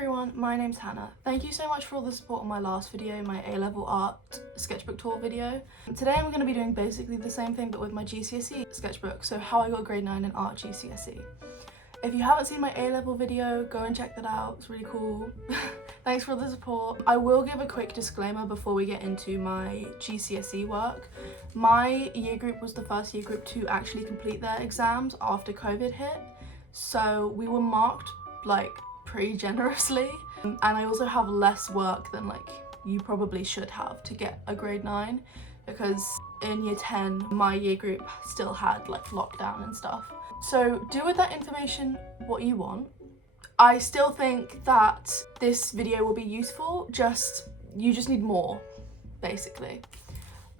everyone, my name's Hannah. Thank you so much for all the support on my last video, my A-level art sketchbook tour video. Today I'm going to be doing basically the same thing but with my GCSE sketchbook, so how I got a grade 9 in art GCSE. If you haven't seen my A-level video, go and check that out, it's really cool. Thanks for the support. I will give a quick disclaimer before we get into my GCSE work. My year group was the first year group to actually complete their exams after COVID hit, so we were marked like pretty generously, and I also have less work than like you probably should have to get a grade 9, because in year 10 my year group still had like lockdown and stuff. So do with that information what you want. I still think that this video will be useful, you just need more basically.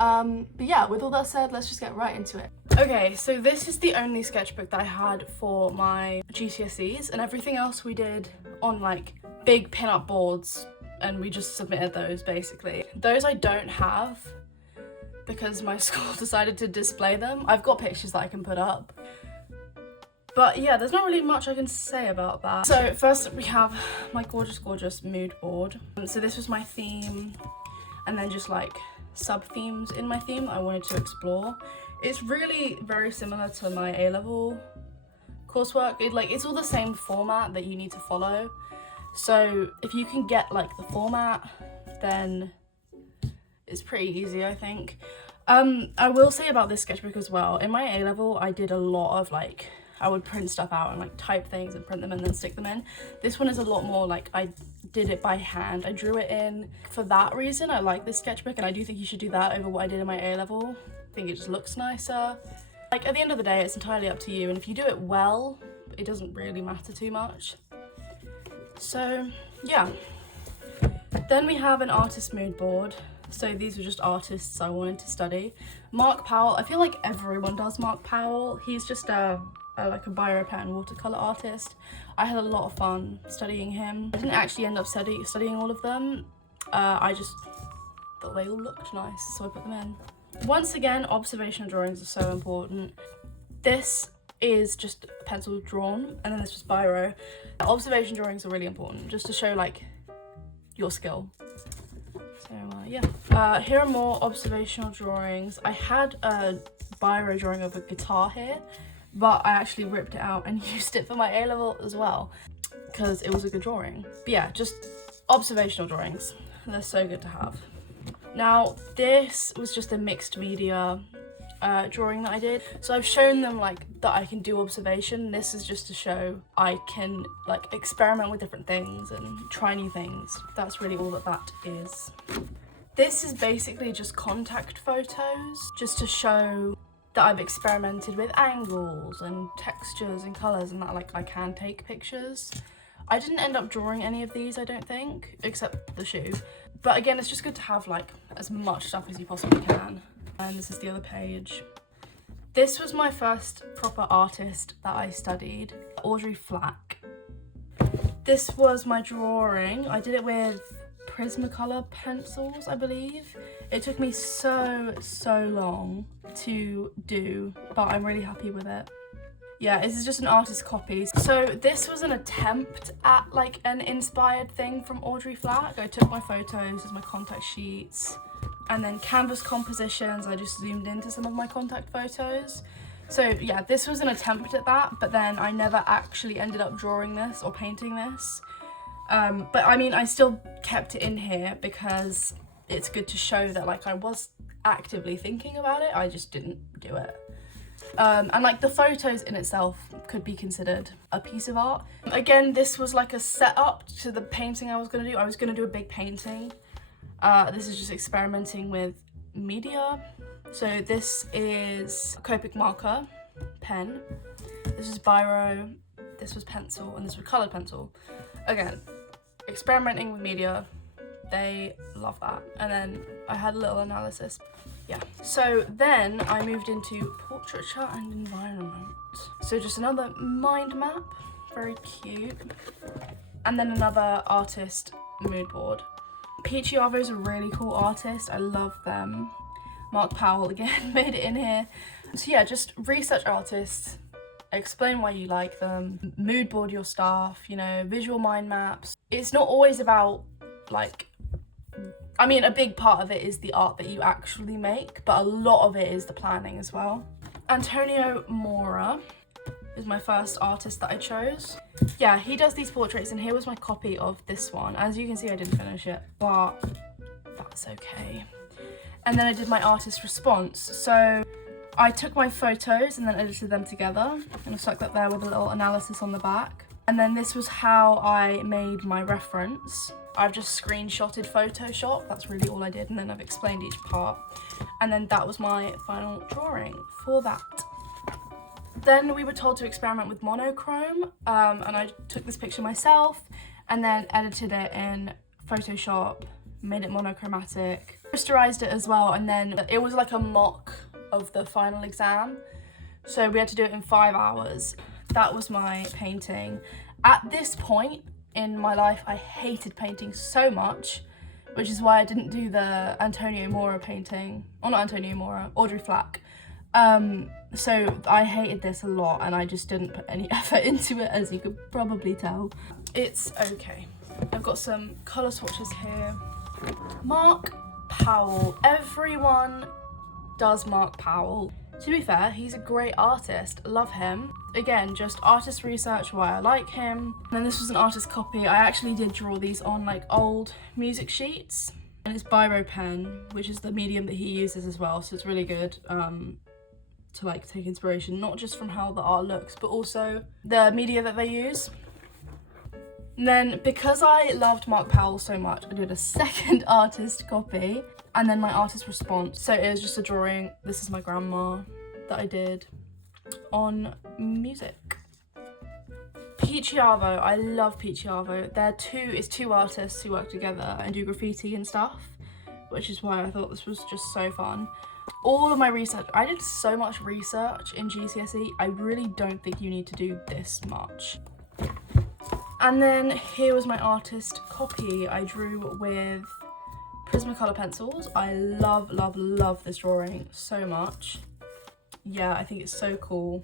But yeah, with all that said, let's just get right into it. Okay, so this is the only sketchbook that I had for my GCSEs, and everything else we did on like big pin-up boards, and we just submitted those basically. Those I don't have because my school decided to display them. I've got pictures that I can put up. But yeah, there's not really much I can say about that. So first we have my gorgeous mood board. So this was my theme, and then just like sub-themes in my theme that I wanted to explore. It's really very similar to my A-level coursework. It's all the same format that you need to follow. So if you can get like the format, then it's pretty easy, I think. I will say about this sketchbook as well, in my A-level I did a lot of like, I would print stuff out and like type things and print them and then stick them in. This one is a lot more like I did it by hand. I drew it in. For that reason, I like this sketchbook, and I do think you should do that over what I did in my A-level. I think it just looks nicer. Like at the end of the day, it's entirely up to you, and if you do it well, it doesn't really matter too much. So yeah. Then we have an artist mood board. So these were just artists I wanted to study. Mark Powell, I feel like everyone does Mark Powell. He's just like a biro pen watercolor artist. I had a lot of fun studying him. I didn't actually end up studying all of them. I just thought they all looked nice, so I put them in. Once again, observational drawings are so important. This is just pencil drawn, and then this was biro. Observation drawings are really important, just to show like your skill. So yeah, here are more observational drawings. I had a biro drawing of a guitar here, but I actually ripped it out and used it for my A-level as well because it was a good drawing. But yeah, just observational drawings. They're so good to have. Now, this was just a mixed media drawing that I did. So I've shown them like that I can do observation. This is just to show I can like experiment with different things and try new things. That's really all that is. This is basically just contact photos, just to show that I've experimented with angles and textures and colours, and that like I can take pictures. I didn't end up drawing any of these, I don't think, except the shoe. But again, it's just good to have like as much stuff as you possibly can. And this is the other page. This was my first proper artist that I studied, Audrey Flack. This was my drawing. I did it with Prismacolor pencils, I believe. It took me so long to do, but I'm really happy with it. Yeah, this is just an artist copy. So this was an attempt at like an inspired thing from Audrey Flack. I took my photos as my contact sheets, and then canvas compositions, I just zoomed into some of my contact photos. So yeah, this was an attempt at that, but then I never actually ended up drawing this or painting this. But I mean, I still kept it in here because it's good to show that like I was actively thinking about it, I just didn't do it. And like the photos in itself could be considered a piece of art. Again, this was like a setup to the painting I was gonna do. I was gonna do a big painting. This is just experimenting with media. So this is a Copic marker pen. This is biro. This was pencil, and this was colored pencil. Again, experimenting with media. They love that. And then I had a little analysis. Yeah. So then I moved into portraiture and environment. So just another mind map, very cute. And then another artist mood board. Peachy Avo's a really cool artist. I love them. Mark Powell again made it in here. So yeah, just research artists, explain why you like them, mood board your stuff, you know, visual mind maps. It's not always about like, I mean, a big part of it is the art that you actually make, but a lot of it is the planning as well. Antonio Mora is my first artist that I chose. Yeah, he does these portraits, and here was my copy of this one. As you can see, I didn't finish it, but that's okay. And then I did my artist response. So I took my photos and then edited them together, and I stuck that there with a little analysis on the back. And then this was how I made my reference. I've just screenshotted Photoshop, that's really all I did, and then I've explained each part. And then that was my final drawing for that. Then we were told to experiment with monochrome, and I took this picture myself and then edited it in Photoshop, made it monochromatic, rasterized it as well, and then it was like a mock of the final exam. So we had to do it in 5 hours. That was my painting. At this point in my life, I hated painting so much, which is why I didn't do the Antonio Mora painting, or not Antonio Mora, Audrey Flack. So I hated this a lot, and I just didn't put any effort into it, as you could probably tell. It's okay. I've got some colour swatches here. Mark Powell. Everyone does Mark Powell. To be fair, he's a great artist, love him. Again, just artist research why I like him. And then this was an artist copy. I actually did draw these on like old music sheets. And it's biro pen, which is the medium that he uses as well, so it's really good to like take inspiration, not just from how the art looks, but also the media that they use. And then because I loved Mark Powell so much, I did a second artist copy and then my artist response. So it was just a drawing. This is my grandma that I did on music. Peachy Arvo, I love Peachy Arvo. It's two artists who work together and do graffiti and stuff, which is why I thought this was just so fun. All of my research, I did so much research in GCSE, I really don't think you need to do this much. And then here was my artist copy. I drew with Prismacolor pencils. I love, love, love this drawing so much. Yeah, I think it's so cool.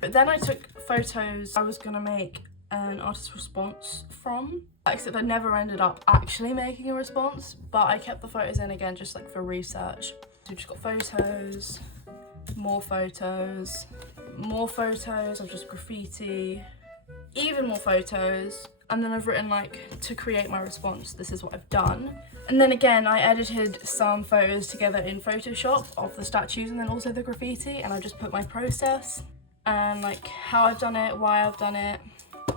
But then I took photos I was gonna make an artist response from, except I never ended up actually making a response, but I kept the photos in again just like for research. So we've just got photos, more photos, more photos of just graffiti, even more photos, and then I've written like, to create my response, this is what I've done. And then again, I edited some photos together in Photoshop of the statues and then also the graffiti, and I just put my process and like how I've done it, why I've done it.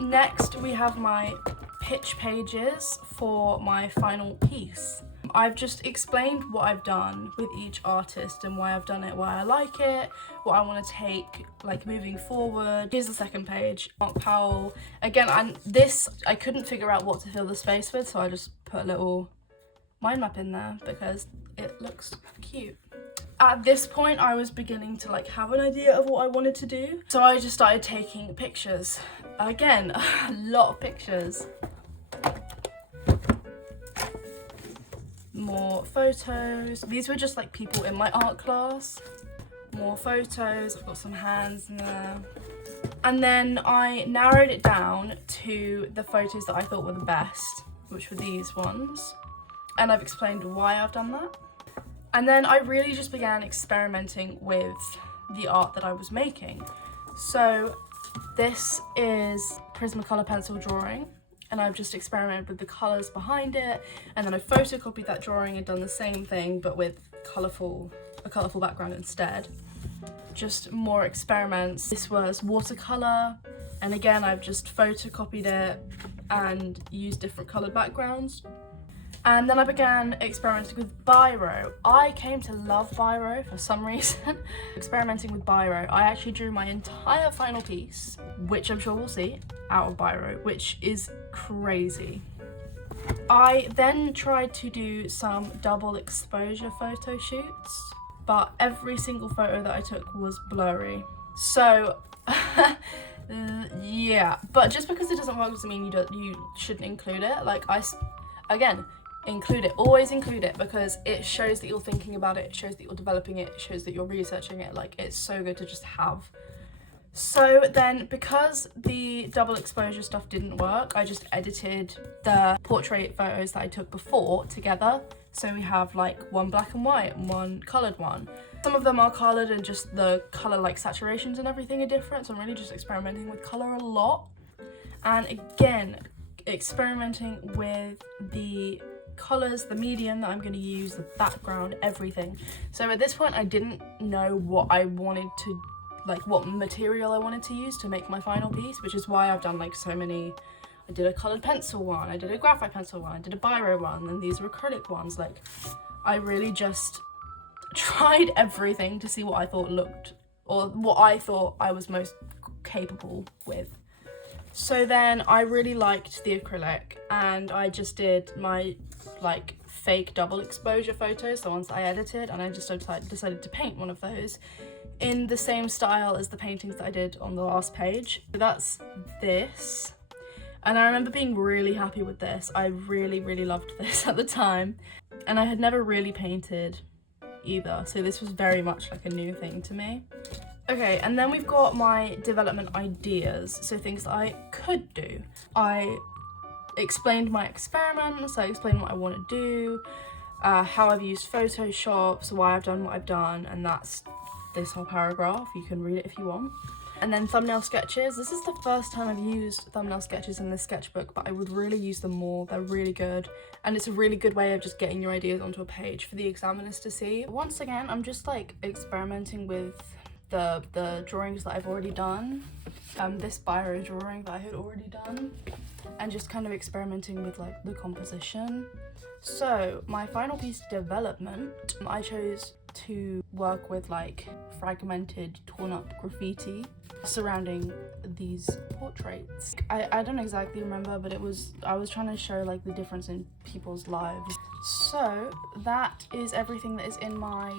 Next, we have my pitch pages for my final piece. I've just explained what I've done with each artist and why I've done it, why I like it, what I want to take like moving forward. Here's the second page, Mark Powell. Again, I couldn't figure out what to fill the space with, so I just put a little mind map in there because it looks cute. At this point, I was beginning to like have an idea of what I wanted to do. So I just started taking pictures. Again, a lot of pictures. More photos. These were just like people in my art class. More photos, I've got some hands in there. And then I narrowed it down to the photos that I thought were the best, which were these ones. And I've explained why I've done that. And then I really just began experimenting with the art that I was making. So this is Prismacolor pencil drawing, and I've just experimented with the colours behind it, and then I photocopied that drawing and done the same thing but with a colourful background instead. Just more experiments. This was watercolour, and again I've just photocopied it and used different coloured backgrounds. And then I began experimenting with biro. I came to love biro for some reason. Experimenting with biro, I actually drew my entire final piece, which I'm sure we'll see, out of biro, which is crazy. I then tried to do some double exposure photo shoots, but every single photo that I took was blurry. So, yeah, but just because it doesn't work doesn't mean you shouldn't include it. Like again, include it, always include it, because it shows that you're thinking about it, it shows that you're developing it, it shows that you're researching it. Like, it's so good to just have So then, because the double exposure stuff didn't work, I just edited the portrait photos that I took before together. So we have like one black and white and one coloured one. Some of them are coloured and just the colour like saturations and everything are different. So I'm really just experimenting with colour a lot. And again, experimenting with the colours, the medium that I'm going to use, the background, everything. So at this point I didn't know what I wanted to, like what material I wanted to use to make my final piece, which is why I've done like so many. I did a coloured pencil one, I did a graphite pencil one, I did a biro one, and these are acrylic ones. Like, I really just tried everything to see what I thought looked, or what I thought I was most capable with. So then I really liked the acrylic, and I just did my like fake double exposure photos, the ones that I edited, and I just decided to paint one of those in the same style as the paintings that I did on the last page. So that's this. And I remember being really happy with this. I really, really loved this at the time. And I had never really painted either, so this was very much like a new thing to me. Okay, and then we've got my development ideas, so things that I could do. I explained my experiments, I explained what I want to do, how I've used Photoshop, so why I've done what I've done, and that's this whole paragraph. You can read it if you want. And then thumbnail sketches. This is the first time I've used thumbnail sketches in this sketchbook, but I would really use them more. They're really good, and it's a really good way of just getting your ideas onto a page for the examiners to see. Once again, I'm just like experimenting with the drawings that I've already done, this biro drawing that I had already done, and just kind of experimenting with like the composition. So my final piece development, I chose to work with like fragmented, torn up graffiti surrounding these portraits. I don't exactly remember, but I was trying to show like the difference in people's lives. So that is everything that is in my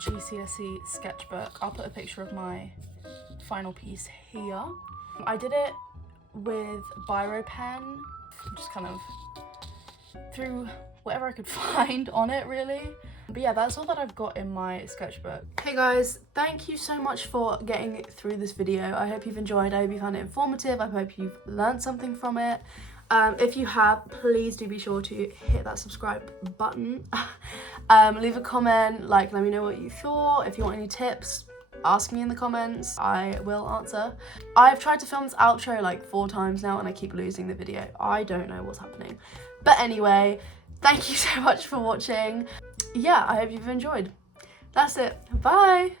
GCSE sketchbook. I'll put a picture of my final piece here. I did it with biro pen, just kind of threw whatever I could find on it really. But yeah, that's all that I've got in my sketchbook. Hey guys, thank you so much for getting through this video. I hope you've enjoyed, I hope you found it informative, I hope you've learned something from it. If you have, please do be sure to hit that subscribe button. Leave a comment, like let me know what you thought. If you want any tips, ask me in the comments, I will answer. I've tried to film this outro like 4 times now and I keep losing the video. I don't know what's happening. But anyway, thank you so much for watching. Yeah, I hope you've enjoyed. That's it. Bye!